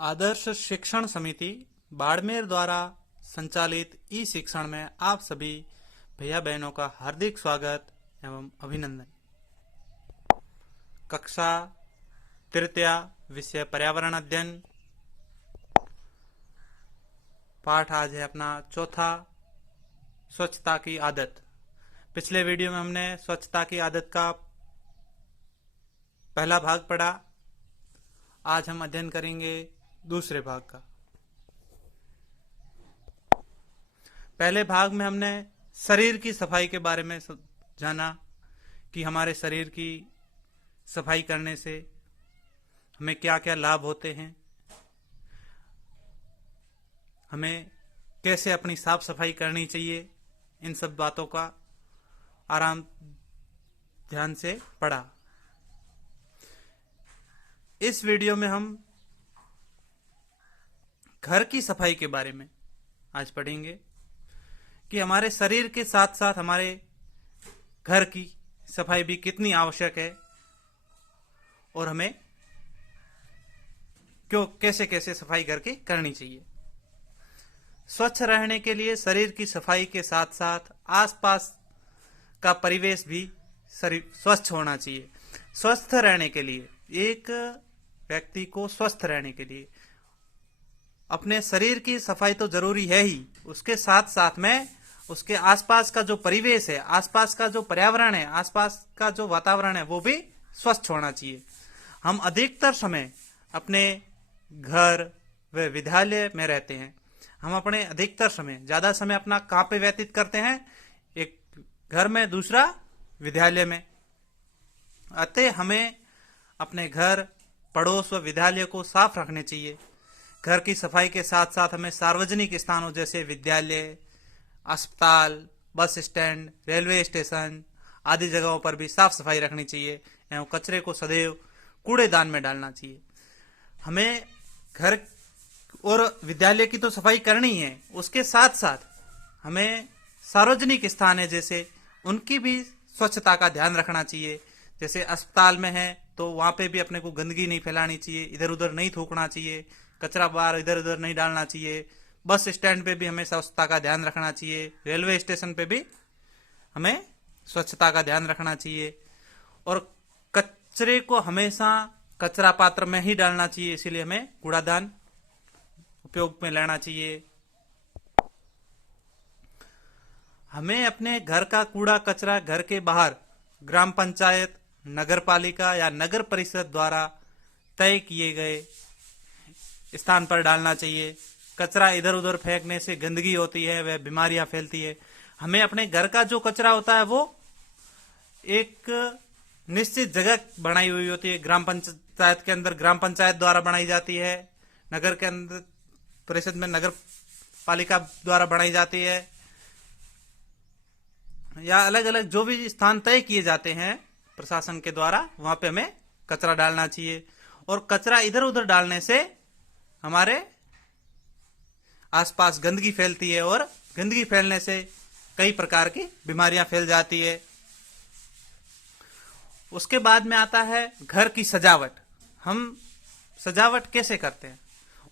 आदर्श शिक्षण समिति बाड़मेर द्वारा संचालित ई शिक्षण में आप सभी भैया बहनों का हार्दिक स्वागत एवं अभिनंदन। कक्षा तृतीया विषय पर्यावरण अध्ययन। पाठ आज है अपना चौथा, स्वच्छता की आदत। पिछले वीडियो में हमने स्वच्छता की आदत का पहला भाग पढ़ा। आज हम अध्ययन करेंगे दूसरे भाग का। पहले भाग में हमने शरीर की सफाई के बारे में जाना कि हमारे शरीर की सफाई करने से हमें क्या क्या लाभ होते हैं, हमें कैसे अपनी साफ सफाई करनी चाहिए। इन सब बातों का आराम ध्यान से पढ़ा। इस वीडियो में हम घर की सफाई के बारे में आज पढ़ेंगे कि हमारे शरीर के साथ साथ हमारे घर की सफाई भी कितनी आवश्यक है और हमें कैसे कैसे सफाई घर की करनी चाहिए। स्वच्छ रहने के लिए शरीर की सफाई के साथ साथ आसपास का परिवेश भी स्वच्छ होना चाहिए। स्वस्थ रहने के लिए, एक व्यक्ति को स्वस्थ रहने के लिए अपने शरीर की सफाई तो जरूरी है ही, उसके साथ साथ में उसके आसपास का जो परिवेश है, आसपास का जो पर्यावरण है, आसपास का जो वातावरण है, वो भी स्वच्छ होना चाहिए। हम अधिकतर समय अपने घर व विद्यालय में रहते हैं। हम अपने अधिकतर समय, ज्यादा समय अपना कहाँ पे व्यतीत करते हैं? एक घर में, दूसरा विद्यालय में। अतः हमें अपने घर, पड़ोस व विद्यालय को साफ रखने चाहिए। घर की सफाई के साथ साथ हमें सार्वजनिक स्थानों जैसे विद्यालय, अस्पताल, बस स्टैंड, रेलवे स्टेशन आदि जगहों पर भी साफ सफाई रखनी चाहिए एवं कचरे को सदैव कूड़ेदान में डालना चाहिए। हमें घर और विद्यालय की तो सफाई करनी है, उसके साथ साथ हमें सार्वजनिक स्थान है जैसे उनकी भी स्वच्छता का ध्यान रखना चाहिए। जैसे अस्पताल में है तो वहां पे भी अपने को गंदगी नहीं फैलानी चाहिए, इधर उधर नहीं थूकना चाहिए, कचरा बाहर इधर उधर नहीं डालना चाहिए। बस स्टैंड पे भी हमें स्वच्छता का ध्यान रखना चाहिए। रेलवे स्टेशन पे भी हमें स्वच्छता का ध्यान रखना चाहिए और कचरे को हमेशा कचरा पात्र में ही डालना चाहिए। इसीलिए हमें कूड़ादान उपयोग में लेना चाहिए। हमें अपने घर का कूड़ा कचरा घर के बाहर ग्राम पंचायत, नगर पालिका या नगर परिषद द्वारा तय किए गए स्थान पर डालना चाहिए। कचरा इधर उधर फेंकने से गंदगी होती है, वह बीमारियां फैलती है। हमें अपने घर का जो कचरा होता है वो एक निश्चित जगह बनाई हुई होती है। ग्राम पंचायत के अंदर ग्राम पंचायत द्वारा बनाई जाती है, नगर के अंदर परिषद में नगर पालिका द्वारा बनाई जाती है, या अलग अलग जो भी स्थान तय किए जाते हैं प्रशासन के द्वारा, वहां पे हमें कचरा डालना चाहिए। और कचरा इधर उधर डालने से हमारे आसपास गंदगी फैलती है और गंदगी फैलने से कई प्रकार की बीमारियां फैल जाती है। उसके बाद में आता है घर की सजावट। हम सजावट कैसे करते हैं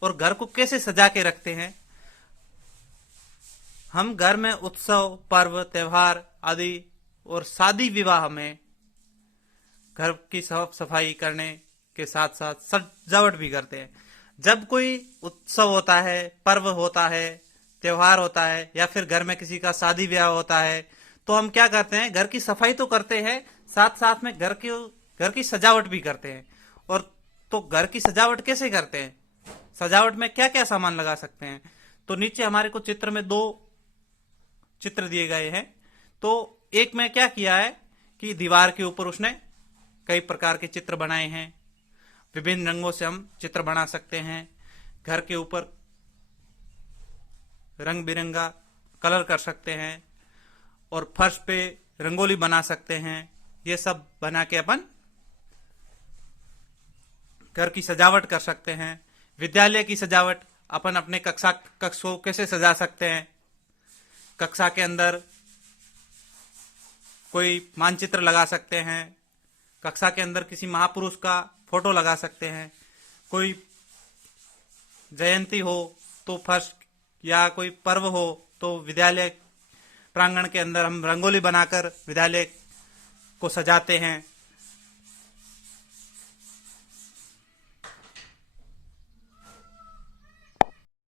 और घर को कैसे सजा के रखते हैं? हम घर में उत्सव, पर्व, त्योहार आदि और शादी विवाह में घर की साफ सफाई करने के साथ साथ सजावट भी करते हैं। जब कोई उत्सव होता है, पर्व होता है, त्योहार होता है या फिर घर में किसी का शादी ब्याह होता है तो हम क्या करते हैं? घर की सफाई तो करते हैं, साथ साथ में घर की सजावट भी करते हैं। और तो घर की सजावट कैसे करते हैं? सजावट में क्या क्या सामान लगा सकते हैं? तो नीचे हमारे को चित्र में दो चित्र दिए गए हैं। तो एक में क्या किया है कि दीवार के ऊपर उसने कई प्रकार के चित्र बनाए हैं। विभिन्न रंगों से हम चित्र बना सकते हैं। घर के ऊपर रंग बिरंगा कलर कर सकते हैं और फर्श पे रंगोली बना सकते हैं। ये सब बना के अपन घर की सजावट कर सकते हैं। विद्यालय की सजावट अपन अपने कक्षा को कैसे सजा सकते हैं? कक्षा के अंदर कोई मानचित्र लगा सकते हैं, कक्षा के अंदर किसी महापुरुष का फोटो लगा सकते हैं, कोई जयंती हो तो फर्स्ट, या कोई पर्व हो तो विद्यालय प्रांगण के अंदर हम रंगोली बनाकर विद्यालय को सजाते हैं।